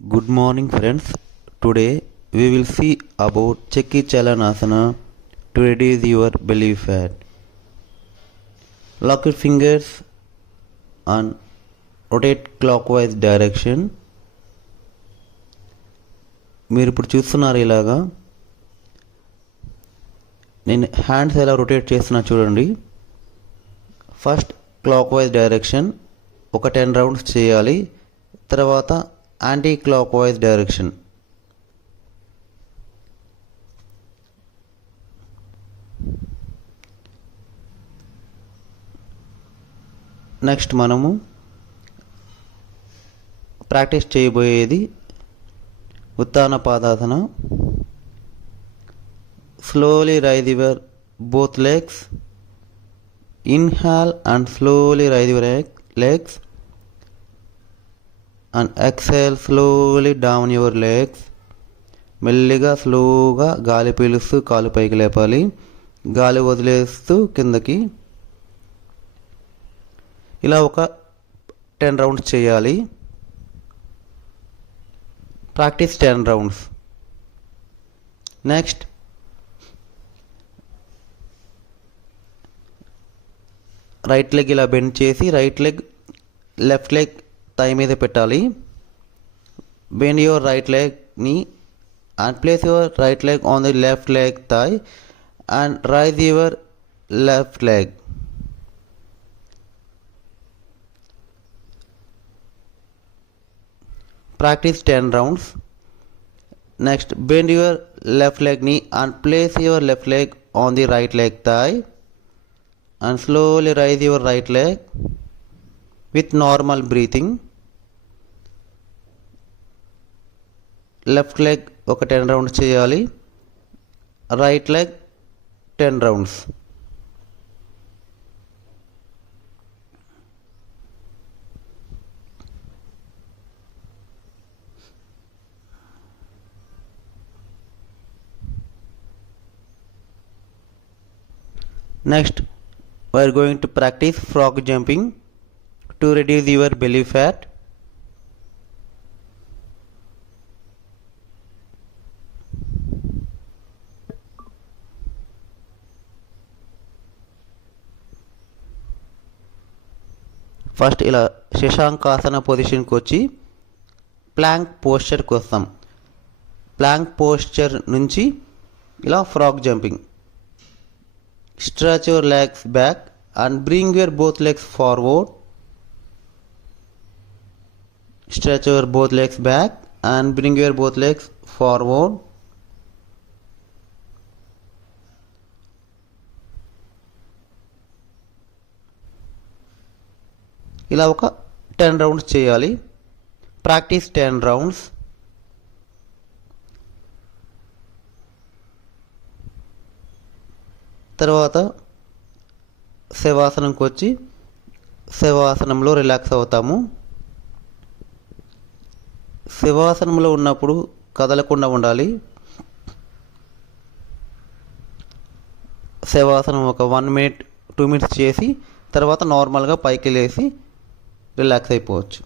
Good morning friends. Today we will see about Chekki Chalanasana to reduce your belly fat. Lock your fingers and rotate clockwise direction. మీరు ఇప్పుడు చూస్తున్నారు ఇలాగా నేను హ్యాండ్స్ ఎలా రొటేట్ చేస్తున్నా చూడండి. ఫస్ట్ క్లాక్ వైజ్ డైరెక్షన్ ఒక 10 రౌండ్స్ చేయాలి. తర్వాత anti clock wise direction. Next మనము ప్రాక్టీస్ చేయబోయేది ఉత్తాన పాదాసన. Slowly raise your both legs. Inhale and slowly raise your legs. And exhale slowly down your legs. మెల్లిగా స్లోగా గాలి పీలుస్తూ కాలు పైకి లేపాలి, గాలి వదిలేస్తూ కిందకి. ఇలా ఒక 10 రౌండ్స్ చేయాలి. ప్రాక్టీస్ 10 రౌండ్స్. నెక్స్ట్ రైట్ లెగ్ ఇలా బెండ్ చేసి లెఫ్ట్ లెగ్ థై మీద పెట్టాలి. బెండ్ యువర్ రైట్ లెగ్ నీ and place your right leg on the left leg thigh and raise your left leg. Practice 10 rounds. Next, bend your left leg knee and place your left leg on the right leg thigh and slowly raise your right leg with normal breathing. Left leg ఒక 10 రౌండ్స్ చేయాలి, right leg 10 rounds. Next we are going to practice frog jumping to reduce your belly fat. First ఇలా శశాంకాసన పొజిషన్కి వచ్చి ప్లాంక్ పోస్చర్కి వస్తాం. Planck posture నుంచి ఇలా frog jumping. Stretch your legs back and bring your both legs forward. Stretch your both legs back and bring your both legs forward. ఇలా ఒక 10 రౌండ్స్ చేయాలి. ప్రాక్టీస్ 10 రౌండ్స్. తర్వాత శవాసనంకి వచ్చి శవాసనంలో రిలాక్స్ అవుతాము. శవాసనంలో ఉన్నప్పుడు కదలకుండా ఉండాలి. శవాసనం ఒక 1 మినిట్ 2 మినిట్స్ చేసి తర్వాత నార్మల్గా పైకి లేసి రిలాక్స్ అయిపోవచ్చు.